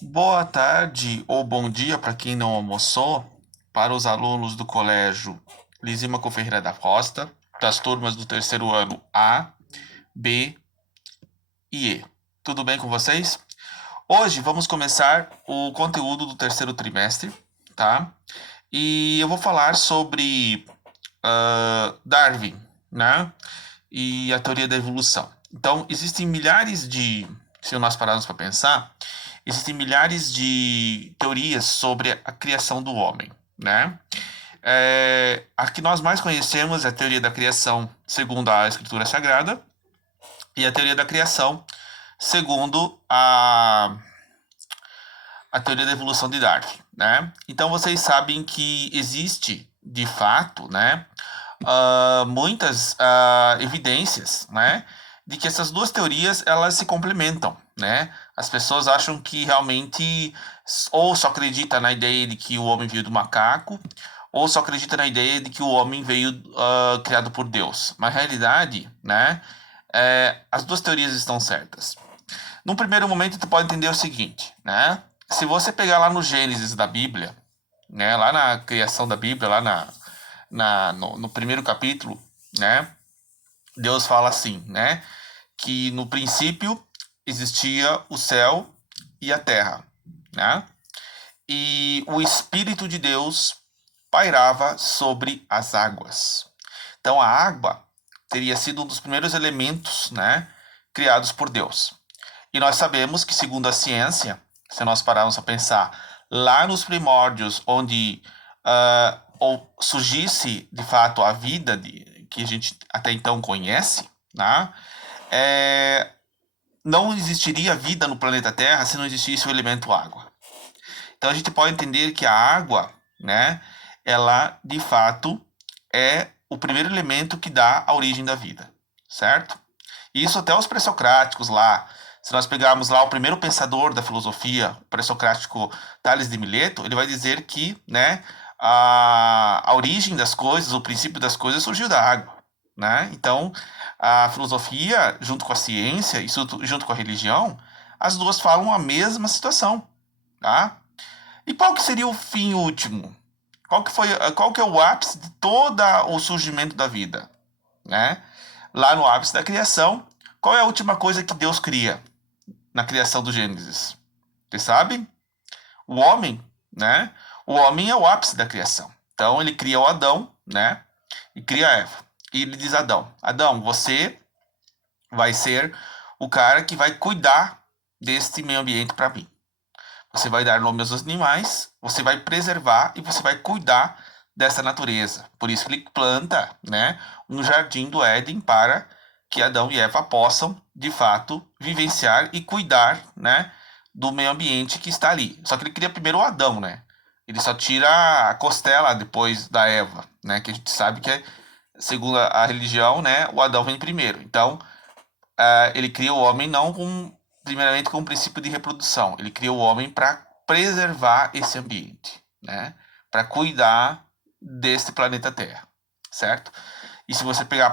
Boa tarde ou bom dia para quem não almoçou, para os alunos do colégio Lizima Ferreira da Costa, das turmas do terceiro ano A, B e E. Tudo bem com vocês? Hoje vamos começar o conteúdo do terceiro trimestre, tá? E eu vou falar sobre Darwin, né? E a teoria da evolução. Então, existem milhares de, se nós pararmos para pensar, existem milhares de teorias sobre a criação do homem, né? A que nós mais conhecemos é a teoria da criação segundo a Escritura Sagrada e a teoria da criação segundo a teoria da evolução de Darwin, né? Então vocês sabem que existe, de fato, né, muitas evidências, né, de que essas duas teorias elas se complementam, né? As pessoas acham que realmente ou só acredita na ideia de que o homem veio do macaco, ou só acredita na ideia de que o homem veio criado por Deus. Mas na realidade, né, as duas teorias estão certas. Num primeiro momento, tu pode entender o seguinte, né? Se você pegar lá no Gênesis da Bíblia, né, lá na criação da Bíblia, lá no primeiro capítulo, né, Deus fala assim, né, que no princípio existia o céu e a terra, né, e o Espírito de Deus pairava sobre as águas. Então a água teria sido um dos primeiros elementos, né, criados por Deus. E nós sabemos que, segundo a ciência, se nós pararmos a pensar lá nos primórdios, onde ou surgisse de fato a vida que a gente até então conhece, né? É, não existiria vida no planeta Terra se não existisse o elemento água. Então a gente pode entender que a água, né, ela de fato é o primeiro elemento que dá a origem da vida, certo? E isso até os pré-socráticos lá, se nós pegarmos lá o primeiro pensador da filosofia, o pré-socrático Tales de Mileto, ele vai dizer que, né, a origem das coisas, o princípio das coisas surgiu da água, né? Então, a filosofia, junto com a ciência, isso junto com a religião, as duas falam a mesma situação, tá? E qual que seria o fim último? Qual que é o ápice de todo o surgimento da vida, né? Lá no ápice da criação, qual é a última coisa que Deus cria na criação do Gênesis? Vocês sabem? O homem, né? O homem é o ápice da criação. Então ele cria o Adão, né? E cria a Eva. E ele diz a Adão: Adão, você vai ser o cara que vai cuidar deste meio ambiente para mim. Você vai dar nome aos animais, você vai preservar e você vai cuidar dessa natureza. Por isso que ele planta, né, um jardim do Éden para que Adão e Eva possam, de fato, vivenciar e cuidar, né, do meio ambiente que está ali. Só que ele cria primeiro o Adão, né? Ele só tira a costela depois da Eva, né? Que a gente sabe que é, segundo a religião, né, o Adão vem primeiro. Então, ele cria o homem não primeiramente com o princípio de reprodução. Ele cria o homem para preservar esse ambiente, né? Para cuidar deste planeta Terra, certo? E se você pegar a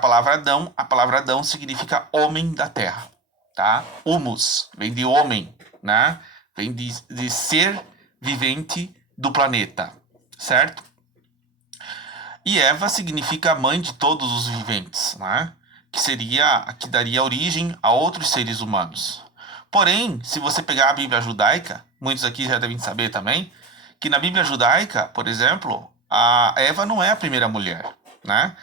palavra Adão significa homem da Terra, tá? Humus vem de homem, né? Vem de ser vivente do planeta, certo? E Eva significa mãe de todos os viventes, né? Que seria a que daria origem a outros seres humanos. Porém, se você pegar a Bíblia judaica, muitos aqui já devem saber também, que na Bíblia judaica, por exemplo, a Eva não é a primeira mulher, né?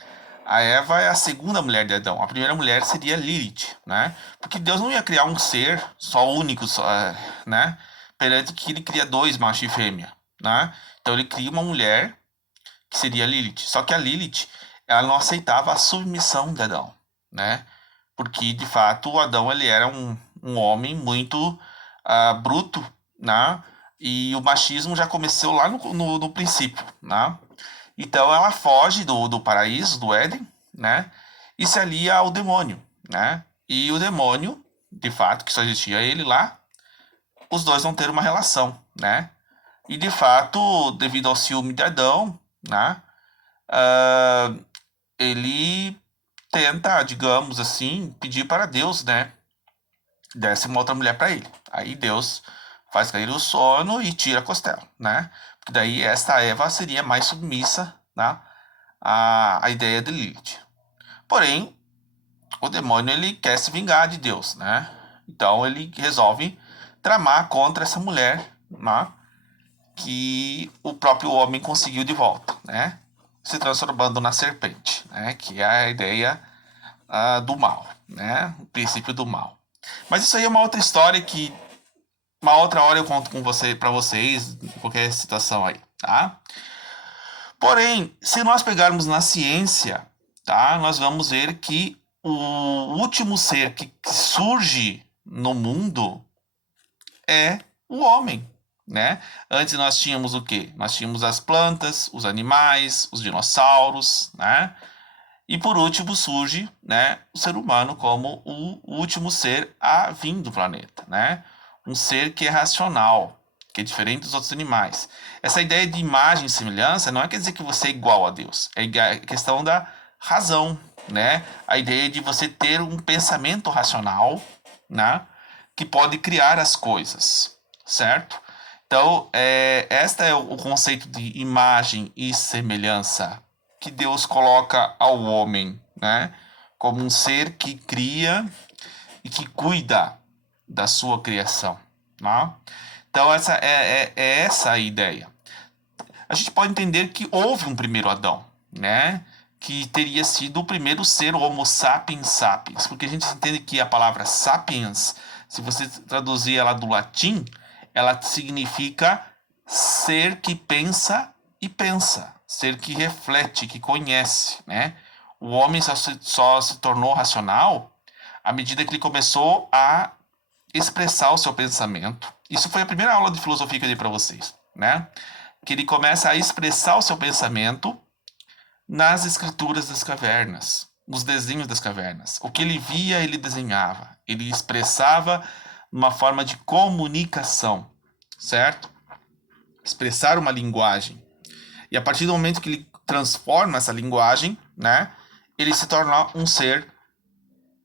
A Eva é a segunda mulher de Adão. A primeira mulher seria Lilith, né? Porque Deus não ia criar um ser só único, só, né? Perante que ele cria dois, macho e fêmea, né? Então ele cria uma mulher que seria Lilith. Só que a Lilith, ela não aceitava a submissão de Adão, né? Porque, de fato, o Adão ele era um homem muito bruto, né? E o machismo já começou lá no princípio, né? Então ela foge do paraíso, do Éden, né? E se alia ao demônio, né? E o demônio, de fato, que só existia ele lá, os dois vão ter uma relação, né? E de fato, devido ao ciúme de Adão, né? ah, ele tenta, digamos assim, pedir para Deus, né, desse uma outra mulher para ele. Aí Deus faz cair o sono e tira a costela, né? Porque daí esta Eva seria mais submissa, né, à ideia de Lilith. Porém, o demônio ele quer se vingar de Deus, né? Então ele resolve tramar contra essa mulher, né, que o próprio homem conseguiu de volta, né? Se transformando na serpente, né? Que é a ideia do mal, né? O princípio do mal. Mas isso aí é uma outra história que uma outra hora eu conto com você, para vocês, em qualquer situação aí, tá? Porém, se nós pegarmos na ciência, tá? Nós vamos ver que o último ser que surge no mundo é o homem, né? Antes nós tínhamos o quê? Nós tínhamos as plantas, os animais, os dinossauros, né? E por último surge, né, o ser humano como o último ser a vir do planeta, né? Um ser que é racional, que é diferente dos outros animais. Essa ideia de imagem e semelhança não quer dizer que você é igual a Deus, é questão da razão, né? A ideia de você ter um pensamento racional, né, que pode criar as coisas, certo? Então, esta é o conceito de imagem e semelhança que Deus coloca ao homem, né? Como um ser que cria e que cuida da sua criação, né? Então essa é essa a ideia. A gente pode entender que houve um primeiro Adão, né? Que teria sido o primeiro ser Homo sapiens sapiens, porque a gente entende que a palavra sapiens, se você traduzir ela do latim, ela significa ser que pensa e pensa, ser que reflete, que conhece, né? O homem só se tornou racional à medida que ele começou a expressar o seu pensamento. Isso foi a primeira aula de filosofia que eu dei para vocês, né? Que ele começa a expressar o seu pensamento nas escrituras das cavernas, nos desenhos das cavernas. O que ele via, ele desenhava. Ele expressava uma forma de comunicação, certo? Expressar uma linguagem. E a partir do momento que ele transforma essa linguagem, né, ele se torna um ser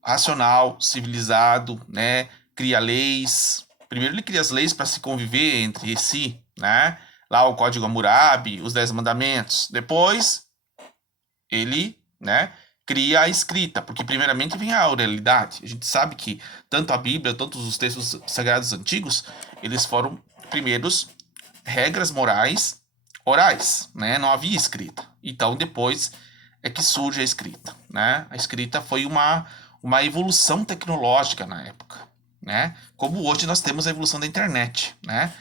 racional, civilizado, né, cria leis. Primeiro ele cria as leis para se conviver entre si, né? Lá o Código Hammurabi, os 10 Mandamentos. Depois ele, né, cria a escrita, porque primeiramente vem a oralidade. A gente sabe que tanto a Bíblia, tanto os textos sagrados antigos, eles foram primeiros regras morais orais, né? Não havia escrita. Então depois é que surge a escrita, né? A escrita foi uma evolução tecnológica na época, né? Como hoje nós temos a evolução da internet, né?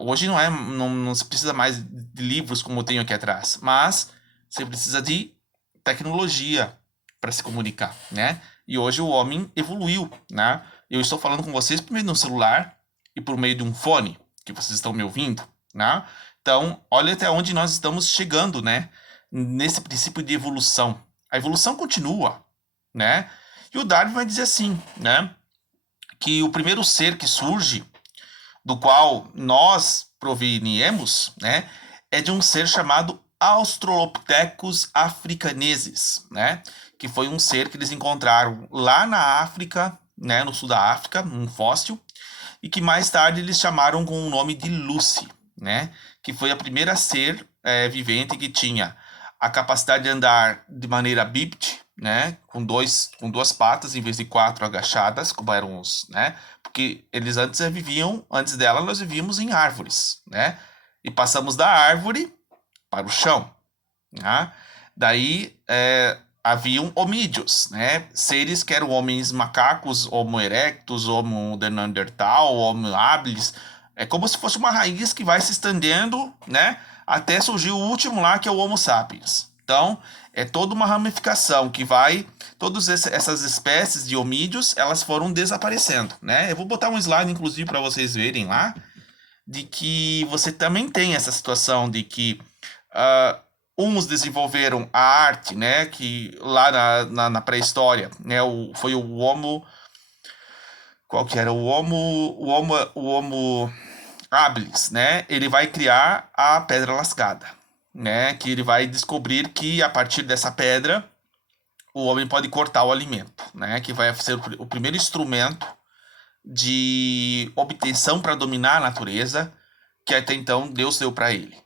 Hoje não se precisa mais de livros como eu tenho aqui atrás, mas você precisa de tecnologia para se comunicar, né? E hoje o homem evoluiu, né? Eu estou falando com vocês por meio de um celular e por meio de um fone que vocês estão me ouvindo, né? Então, olha até onde nós estamos chegando, né? Nesse princípio de evolução. A evolução continua, né? E o Darwin vai dizer assim, né? Que o primeiro ser que surge, do qual nós proveniemos, né? É de um ser chamado Australopithecus africanesis, né? Que foi um ser que eles encontraram lá na África, né? No sul da África, um fóssil, e que mais tarde eles chamaram com o nome de Lucy, né? Que foi a primeira ser vivente que tinha a capacidade de andar de maneira bípede, né? Com duas patas em vez de quatro agachadas, como eram os, né? Porque eles antes dela nós vivíamos em árvores, né? E passamos da árvore para o chão, né? Daí haviam homídeos, né? Seres que eram homens macacos, Homo erectus, Homo neandertal, Homo habilis. É como se fosse uma raiz que vai se estendendo, né? Até surgir o último lá, que é o Homo sapiens. Então, é toda uma ramificação que vai... Todas essas espécies de homídeos, elas foram desaparecendo, né? Eu vou botar um slide, inclusive, para vocês verem lá, de que você também tem essa situação de que uns desenvolveram a arte, né, que lá na pré-história, né, foi o Homo, qual que era? O Homo habilis, né, ele vai criar a pedra lascada, né, que ele vai descobrir que a partir dessa pedra o homem pode cortar o alimento, né, que vai ser o primeiro instrumento de obtenção para dominar a natureza, que até então Deus deu para ele.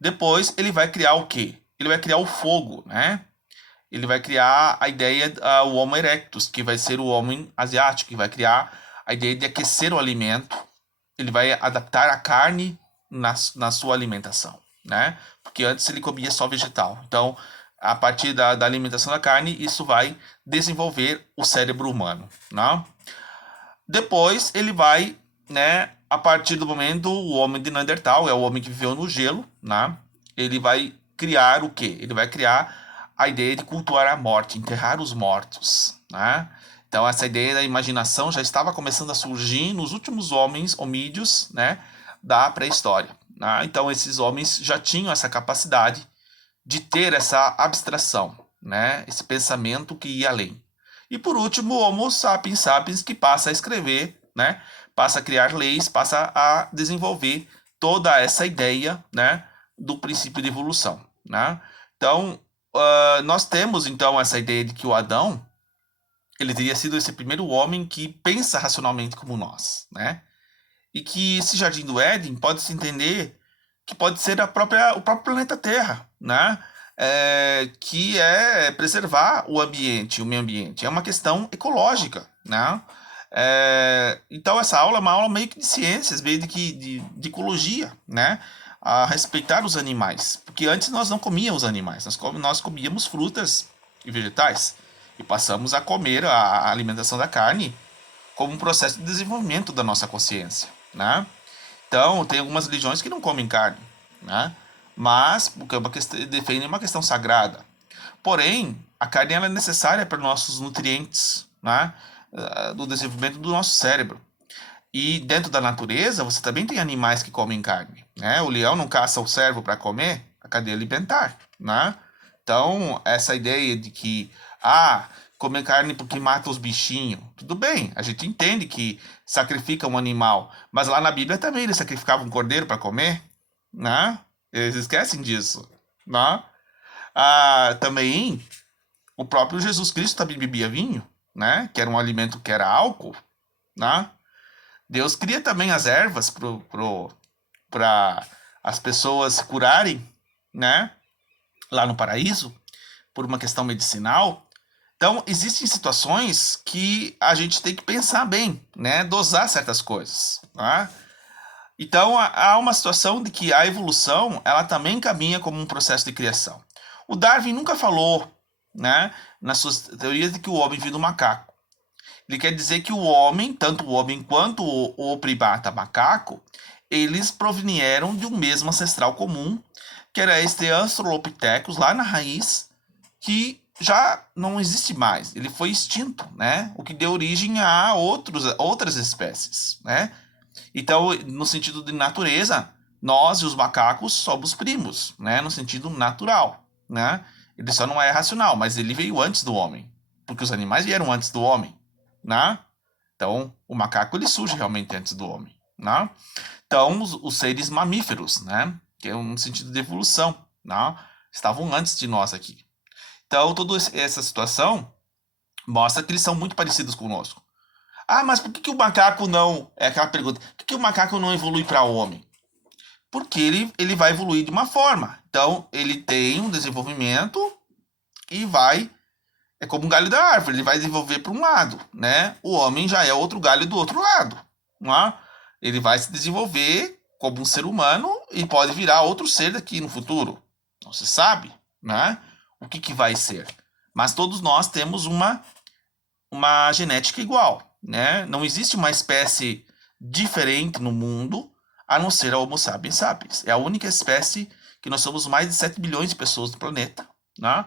Depois ele vai criar o quê? Ele vai criar o fogo, né? Ele vai criar a ideia, o Homo erectus, que vai ser o homem asiático, que vai criar a ideia de aquecer o alimento. Ele vai adaptar a carne na sua alimentação, né? Porque antes ele comia só vegetal. Então, a partir da alimentação da carne, isso vai desenvolver o cérebro humano, né? Depois ele vai, né? A partir do momento, o homem de Neandertal é o homem que viveu no gelo, né? Ele vai criar o quê? Ele vai criar a ideia de cultuar a morte, enterrar os mortos, né? Então essa ideia da imaginação já estava começando a surgir nos últimos homens homídeos, né, da pré-história, né? Então esses homens já tinham essa capacidade de ter essa abstração, né, esse pensamento que ia além. E por último, o Homo sapiens sapiens, que passa a escrever, né, passa a criar leis, passa a desenvolver toda essa ideia, né, do princípio de evolução, né? Então, nós temos então essa ideia de que o Adão ele teria sido esse primeiro homem que pensa racionalmente como nós, né? E que esse jardim do Éden pode se entender que pode ser o próprio planeta Terra, né? Que é preservar o ambiente, o meio ambiente. É uma questão ecológica, né? Então essa aula é uma aula meio que de ciências, meio de ecologia, né? A respeitar os animais, porque antes nós não comíamos animais, nós comíamos frutas e vegetais e passamos a comer a alimentação da carne como um processo de desenvolvimento da nossa consciência, né? Então, tem algumas religiões que não comem carne, né? Mas, porque é uma questão, defendem uma questão sagrada. Porém, a carne ela é necessária para nossos nutrientes, né? Do desenvolvimento do nosso cérebro. E dentro da natureza, você também tem animais que comem carne, né? O leão não caça o cervo para comer a cadeia alimentar, né? Então, essa ideia de que, comer carne porque mata os bichinhos, tudo bem, a gente entende que sacrifica um animal, mas lá na Bíblia também eles sacrificavam um cordeiro para comer, né? Eles esquecem disso, né? Também o próprio Jesus Cristo também bebia vinho, né? Que era um alimento que era álcool, né? Deus cria também as ervas para as pessoas se curarem, né? Lá no paraíso, por uma questão medicinal. Então, existem situações que a gente tem que pensar bem, né? Dosar certas coisas, tá? Então, há uma situação de que a evolução, ela também caminha como um processo de criação. O Darwin nunca falou, né, nas suas teorias de que o homem veio do macaco. Ele quer dizer que o homem, tanto o homem quanto o primata macaco, eles provieram de um mesmo ancestral comum, que era este Australopithecus, lá na raiz, que já não existe mais. Ele foi extinto, né? O que deu origem a outras espécies, né? Então, no sentido de natureza, nós e os macacos somos primos, né? No sentido natural, né? Ele só não é racional, mas ele veio antes do homem, porque os animais vieram antes do homem, né? Então, o macaco ele surge realmente antes do homem, né? Então, os seres mamíferos, né? Que é um sentido de evolução, né? Estavam antes de nós aqui. Então, toda essa situação mostra que eles são muito parecidos conosco. Mas por que o macaco não. É aquela pergunta: por que o macaco não evolui para o homem? Porque ele vai evoluir de uma forma. Então, ele tem um desenvolvimento e vai. É como um galho da árvore, ele vai desenvolver para um lado, né? O homem já é outro galho do outro lado, não é? Ele vai se desenvolver como um ser humano e pode virar outro ser daqui no futuro. Não se sabe, né? O que vai ser. Mas todos nós temos uma genética igual, né? Não existe uma espécie diferente no mundo a não ser a Homo sapiens sapiens. É a única espécie que nós somos mais de 7 bilhões de pessoas no planeta, né?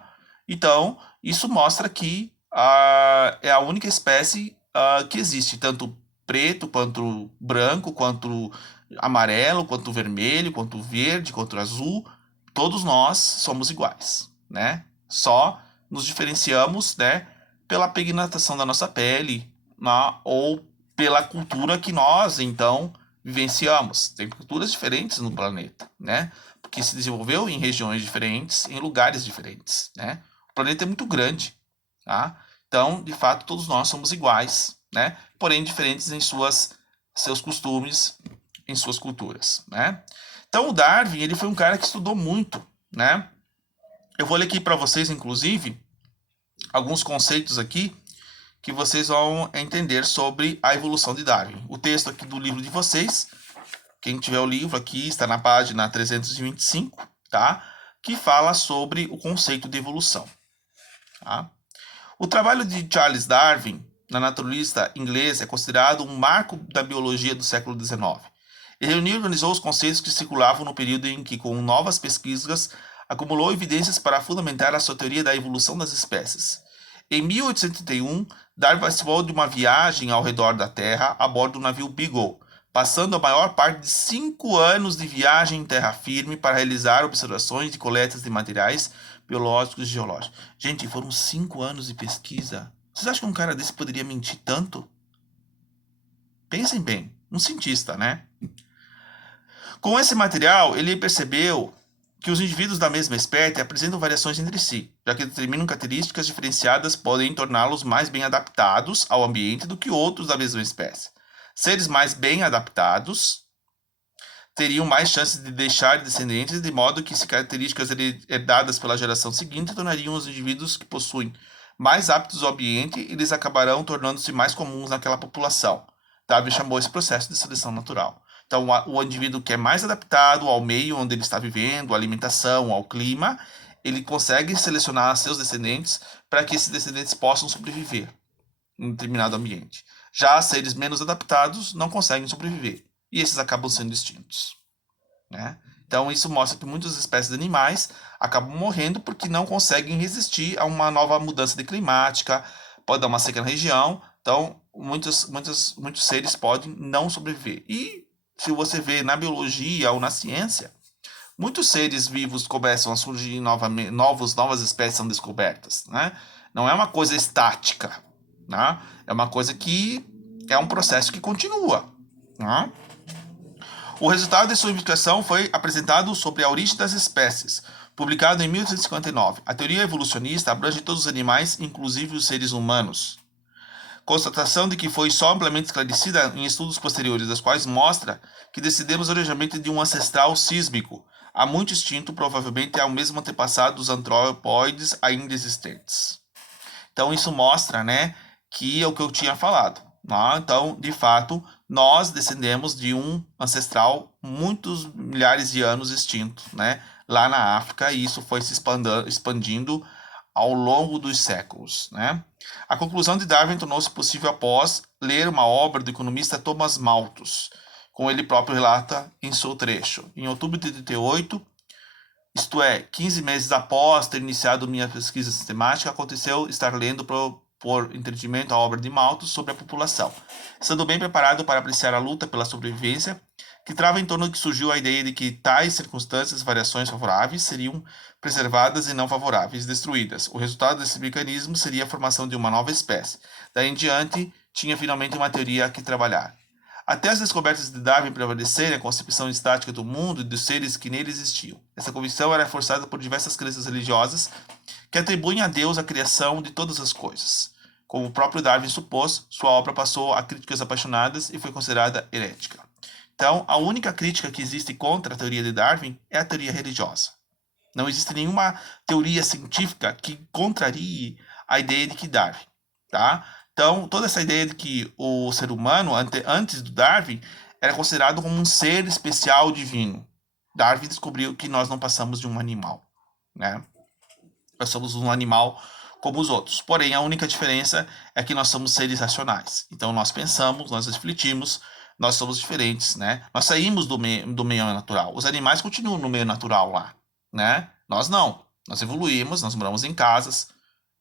Então, isso mostra que é a única espécie que existe, tanto preto, quanto branco, quanto amarelo, quanto vermelho, quanto verde, quanto azul. Todos nós somos iguais, né? Só nos diferenciamos, né, pela pigmentação da nossa pele, né, ou pela cultura que nós, então, vivenciamos. Tem culturas diferentes no planeta, né? Porque se desenvolveu em regiões diferentes, em lugares diferentes, né? O planeta é muito grande, tá? Então, de fato, todos nós somos iguais, né? Porém diferentes em seus costumes, em suas culturas, né? Então o Darwin, ele foi um cara que estudou muito, né? Eu vou ler aqui para vocês, inclusive, alguns conceitos aqui que vocês vão entender sobre a evolução de Darwin. O texto aqui do livro de vocês, quem tiver o livro aqui, está na página 325, tá? Que fala sobre o conceito de evolução, tá? O trabalho de Charles Darwin, na naturalista inglês, é considerado um marco da biologia do século XIX. Ele reuniu e organizou os conceitos que circulavam no período em que, com novas pesquisas, acumulou evidências para fundamentar a sua teoria da evolução das espécies. Em 1881, Darwin participou de uma viagem ao redor da Terra a bordo do navio Beagle, passando a maior parte de 5 anos de viagem em terra firme para realizar observações e coletas de materiais biológicos e geológicos. Gente, foram 5 anos de pesquisa. Vocês acham que um cara desse poderia mentir tanto? Pensem bem, um cientista, né? Com esse material, ele percebeu que os indivíduos da mesma espécie apresentam variações entre si, já que determinam características diferenciadas podem torná-los mais bem adaptados ao ambiente do que outros da mesma espécie. Seres mais bem adaptados teriam mais chances de deixar descendentes, de modo que, se características herdadas pela geração seguinte tornariam os indivíduos que possuem mais aptos ao ambiente, eles acabarão tornando-se mais comuns naquela população. Darwin chamou esse processo de seleção natural. Então, o indivíduo que é mais adaptado ao meio onde ele está vivendo, à alimentação, ao clima, ele consegue selecionar seus descendentes para que esses descendentes possam sobreviver em um determinado ambiente. Já seres menos adaptados não conseguem sobreviver e esses acabam sendo extintos, né? Então, isso mostra que muitas espécies de animais acabam morrendo porque não conseguem resistir a uma nova mudança de climática, pode dar uma seca na região, então muitos seres podem não sobreviver. E se você vê na biologia ou na ciência, muitos seres vivos começam a surgir novas espécies são descobertas, né? Não é uma coisa estática, né? É uma coisa que é um processo que continua, né? O resultado de sua investigação foi apresentado sobre a origem das espécies, publicado em 1859. A teoria evolucionista abrange todos os animais, inclusive os seres humanos. Constatação de que foi só amplamente esclarecida em estudos posteriores, das quais mostra que descendemos originalmente de um ancestral sísmico, há muito extinto, provavelmente é o mesmo antepassado dos antropóides ainda existentes. Então isso mostra, né, que é o que eu tinha falado. Né? Então, de fato, nós descendemos de um ancestral muitos milhares de anos extinto, né, lá na África, e isso foi se expandindo ao longo dos séculos, né? A conclusão de Darwin tornou-se possível após ler uma obra do economista Thomas Malthus, como ele próprio relata em seu trecho. Em outubro de 88, isto é, 15 meses após ter iniciado minha pesquisa sistemática, aconteceu estar lendo por entendimento a obra de Malthus sobre a população. Estando bem preparado para apreciar a luta pela sobrevivência, que trava em torno de que surgiu a ideia de que tais circunstâncias, variações favoráveis, seriam preservadas e não favoráveis, destruídas. O resultado desse mecanismo seria a formação de uma nova espécie. Daí em diante, tinha finalmente uma teoria a que trabalhar. Até as descobertas de Darwin prevalecerem a concepção estática do mundo e dos seres que nele existiam. Essa convicção era reforçada por diversas crenças religiosas que atribuem a Deus a criação de todas as coisas. Como o próprio Darwin supôs, sua obra passou a críticas apaixonadas e foi considerada herética. Então, a única crítica que existe contra a teoria de Darwin é a teoria religiosa. Não existe nenhuma teoria científica que contrarie a ideia de que Darwin, tá? Então, toda essa ideia de que o ser humano, antes do Darwin, era considerado como um ser especial divino. Darwin descobriu que nós não passamos de um animal, né? Nós somos um animal como os outros. Porém, a única diferença é que nós somos seres racionais. Então, nós pensamos, nós refletimos, nós somos diferentes, né? Nós saímos do meio natural. Os animais continuam no meio natural lá, né? Nós não. Nós evoluímos, nós moramos em casas,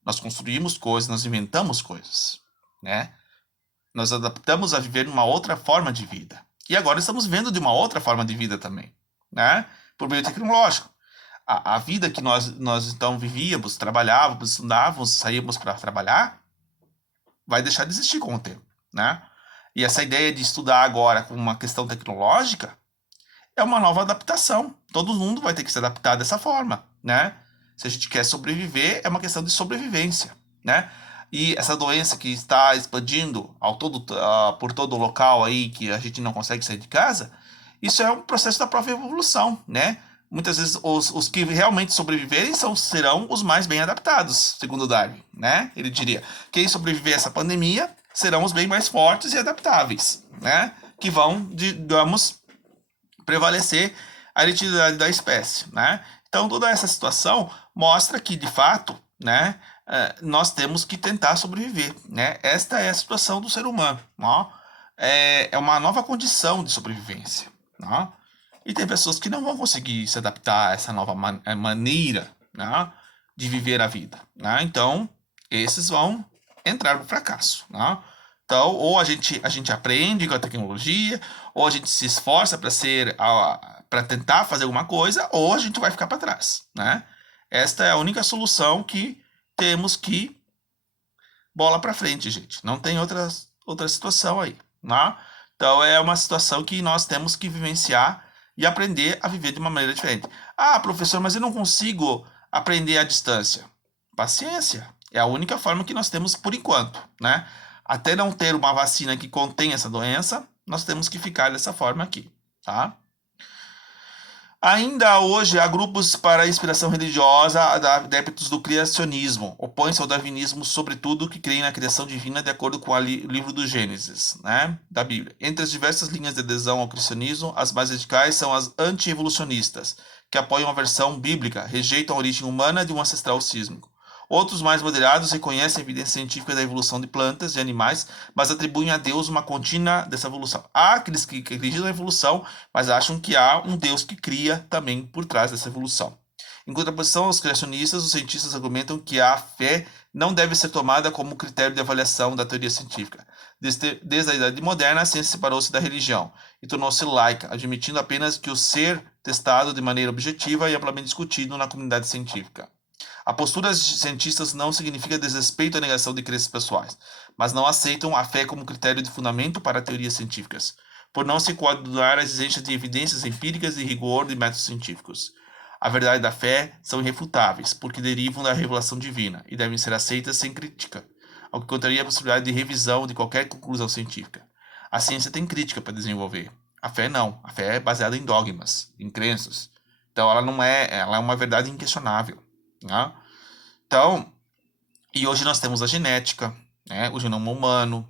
nós construímos coisas, nós inventamos coisas, né? Nós adaptamos a viver uma outra forma de vida. E agora estamos vivendo de uma outra forma de vida também, né? Por meio tecnológico. A vida que nós então vivíamos, trabalhávamos, estudávamos, saíamos para trabalhar, vai deixar de existir com o tempo, né? E essa ideia de estudar agora com uma questão tecnológica é uma nova adaptação. Todo mundo vai ter que se adaptar dessa forma, né? Se a gente quer sobreviver, é uma questão de sobrevivência, né? e essa doença que está expandindo por todo o local aí, que a gente não consegue sair de casa, isso é um processo da própria evolução, né? Muitas vezes os que realmente sobreviverem serão os mais bem adaptados, segundo Darwin, né? Ele diria, quem sobreviver a essa pandemia serão os bem mais fortes e adaptáveis, né? Que vão, digamos, prevalecer a identidade da espécie, né? Então, toda essa situação mostra que, de fato, né, nós temos que tentar sobreviver, né? Esta é a situação do ser humano, ó. É uma nova condição de sobrevivência, ó. E tem pessoas que não vão conseguir se adaptar a essa nova maneira, né, de viver a vida, né? Então, esses vão entrar no fracasso, né? Então, ou a gente aprende com a tecnologia, ou a gente se esforça para tentar fazer alguma coisa, ou a gente vai ficar para trás, né? Esta é a única solução que temos que bola para frente, gente. Não tem outra situação aí, né? Então é uma situação que nós temos que vivenciar e aprender a viver de uma maneira diferente. Ah, professor, mas eu não consigo aprender à distância. Paciência. É a única forma que nós temos por enquanto, né? Até não ter uma vacina que contém essa doença, nós temos que ficar dessa forma aqui, tá? Ainda hoje há grupos para inspiração religiosa adeptos do criacionismo. Opõem-se ao darwinismo, sobretudo, que creem na criação divina de acordo com o livro do Gênesis, né, da Bíblia. Entre as diversas linhas de adesão ao criacionismo, as mais radicais são as anti-evolucionistas, que apoiam a versão bíblica, rejeitam a origem humana de um ancestral sísmico. Outros mais moderados reconhecem a evidência científica da evolução de plantas e animais, mas atribuem a Deus uma contínua dessa evolução. Há aqueles que acreditam na evolução, mas acham que há um Deus que cria também por trás dessa evolução. Em contraposição aos criacionistas, os cientistas argumentam que a fé não deve ser tomada como critério de avaliação da teoria científica. Desde a Idade Moderna, a ciência separou-se da religião e tornou-se laica, admitindo apenas que o ser testado de maneira objetiva e amplamente discutido na comunidade científica. A postura dos cientistas não significa desrespeito à negação de crenças pessoais, mas não aceitam a fé como critério de fundamento para teorias científicas, por não se coadunar à exigência de evidências empíricas e rigor de métodos científicos. A verdade da fé são irrefutáveis, porque derivam da revelação divina e devem ser aceitas sem crítica, ao que contraria a possibilidade de revisão de qualquer conclusão científica. A ciência tem crítica para desenvolver. A fé não. A fé é baseada em dogmas, em crenças. Então ela é uma verdade inquestionável, né? Então, e hoje nós temos a genética, né, o genoma humano,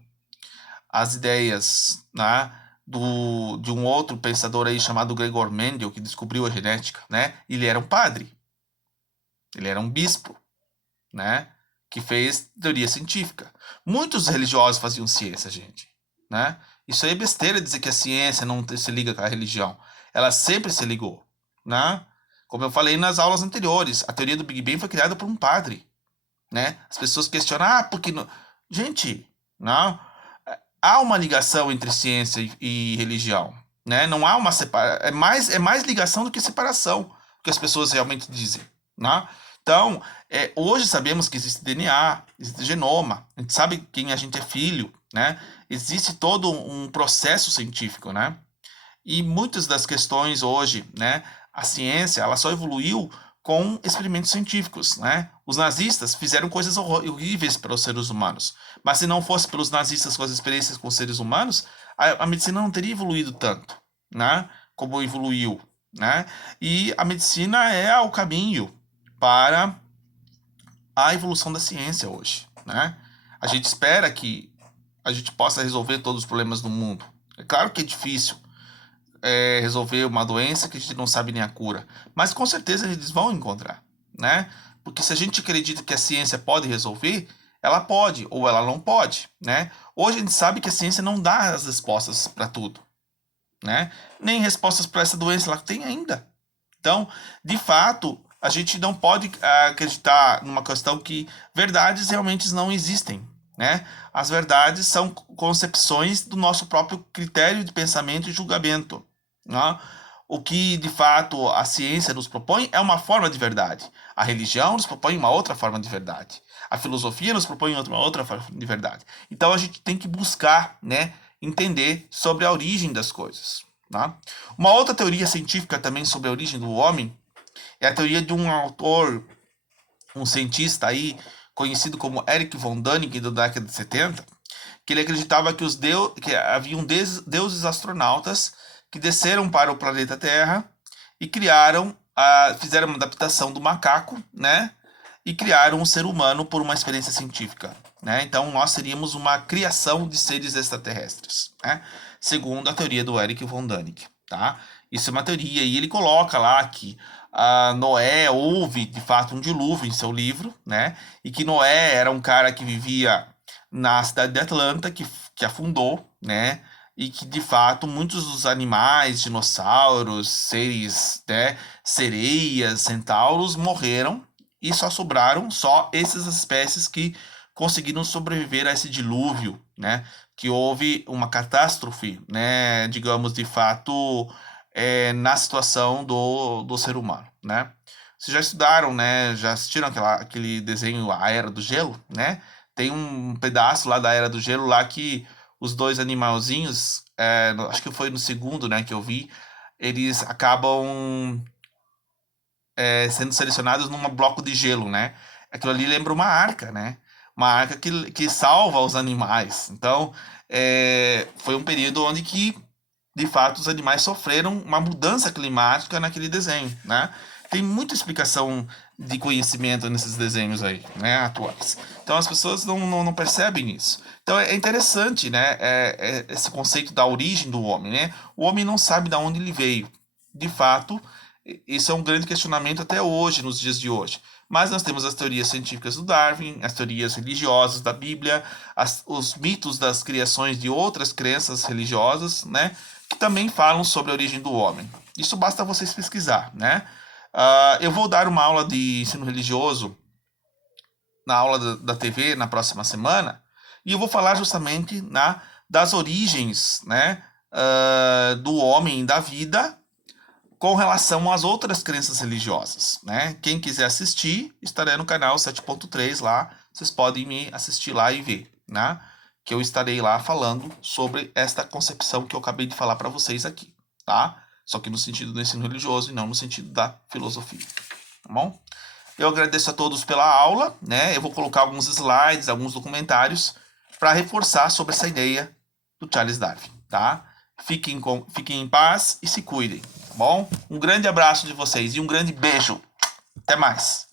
as ideias, né, de um outro pensador aí chamado Gregor Mendel, que descobriu a genética, né? Ele era um padre, ele era um bispo, né, que fez teoria científica. Muitos religiosos faziam ciência, gente, né? Isso aí é besteira dizer que a ciência não se liga com a religião. Ela sempre se ligou, né? Como eu falei nas aulas anteriores, a teoria do Big Bang foi criada por um padre, né? As pessoas questionam, porque não... Gente, não. Há uma ligação entre ciência e religião, né? Não há uma separação, é mais ligação do que separação, que as pessoas realmente dizem, né? Então, hoje sabemos que existe DNA, existe genoma, a gente sabe quem a gente é filho, né? Existe todo um processo científico, né? E muitas das questões hoje, né, a ciência, ela só evoluiu com experimentos científicos, né? Os nazistas fizeram coisas horríveis para os seres humanos, mas se não fosse pelos nazistas com as experiências com os seres humanos, a medicina não teria evoluído tanto, né? Como evoluiu, né? E a medicina é o caminho para a evolução da ciência hoje, né? A gente espera que a gente possa resolver todos os problemas do mundo. É claro que é difícil, resolver uma doença que a gente não sabe nem a cura. Mas com certeza eles vão encontrar, né? Porque se a gente acredita que a ciência pode resolver, ela pode ou ela não pode, né? Hoje a gente sabe que a ciência não dá as respostas para tudo, né? Nem respostas para essa doença ela tem ainda. Então, de fato, a gente não pode acreditar numa questão que verdades realmente não existem, né? As verdades são concepções do nosso próprio critério de pensamento e julgamento, né? O que, de fato, a ciência nos propõe é uma forma de verdade. A religião nos propõe uma outra forma de verdade. A filosofia nos propõe uma outra forma de verdade. Então, a gente tem que buscar, né, entender sobre a origem das coisas, tá? Uma outra teoria científica também sobre a origem do homem é a teoria de um autor, um cientista aí, conhecido como Eric von Däniken, da década de 70, que ele acreditava que, que haviam deuses astronautas que desceram para o planeta Terra e fizeram uma adaptação do macaco, né? E criaram um ser humano por uma experiência científica, né? Então nós seríamos uma criação de seres extraterrestres, né? Segundo a teoria do Eric von Däniken, tá? Isso é uma teoria e ele coloca lá que Noé houve de fato um dilúvio em seu livro, né? E que Noé era um cara que vivia na cidade de Atlanta, que afundou, né? E que de fato muitos dos animais, dinossauros, seres, né, sereias, centauros morreram e só sobraram só essas espécies que conseguiram sobreviver a esse dilúvio, né? Que houve uma catástrofe, né? Digamos de fato, na situação do ser humano, né? Vocês já estudaram, né? Já assistiram aquele desenho A Era do Gelo, né? Tem um pedaço lá da Era do Gelo lá que os dois animalzinhos, acho que foi no segundo, né, que eu vi, eles acabam sendo selecionados num bloco de gelo, né? Aquilo ali lembra uma arca, né? Uma arca que salva os animais. Então, foi um período onde que, de fato, os animais sofreram uma mudança climática naquele desenho, né? Tem muita explicação de conhecimento nesses desenhos aí, né, atuais. Então as pessoas não percebem isso. Então é interessante, né, esse conceito da origem do homem, né? O homem não sabe de onde ele veio. De fato, isso é um grande questionamento até hoje, nos dias de hoje. Mas nós temos as teorias científicas do Darwin, as teorias religiosas da Bíblia, os mitos das criações de outras crenças religiosas, né? Que também falam sobre a origem do homem. Isso basta vocês pesquisar, né? Eu vou dar uma aula de ensino religioso na aula da TV na próxima semana e eu vou falar justamente das origens, né? Do homem e da vida com relação às outras crenças religiosas, né? Quem quiser assistir, estarei no canal 7.3 lá, vocês podem me assistir lá e ver, né? Que eu estarei lá falando sobre esta concepção que eu acabei de falar para vocês aqui, tá? Só que no sentido do ensino religioso e não no sentido da filosofia, tá bom? Eu agradeço a todos pela aula, né? Eu vou colocar alguns slides, alguns documentários para reforçar sobre essa ideia do Charles Darwin, tá? Fiquem em paz e se cuidem, tá bom? Um grande abraço de vocês e um grande beijo. Até mais.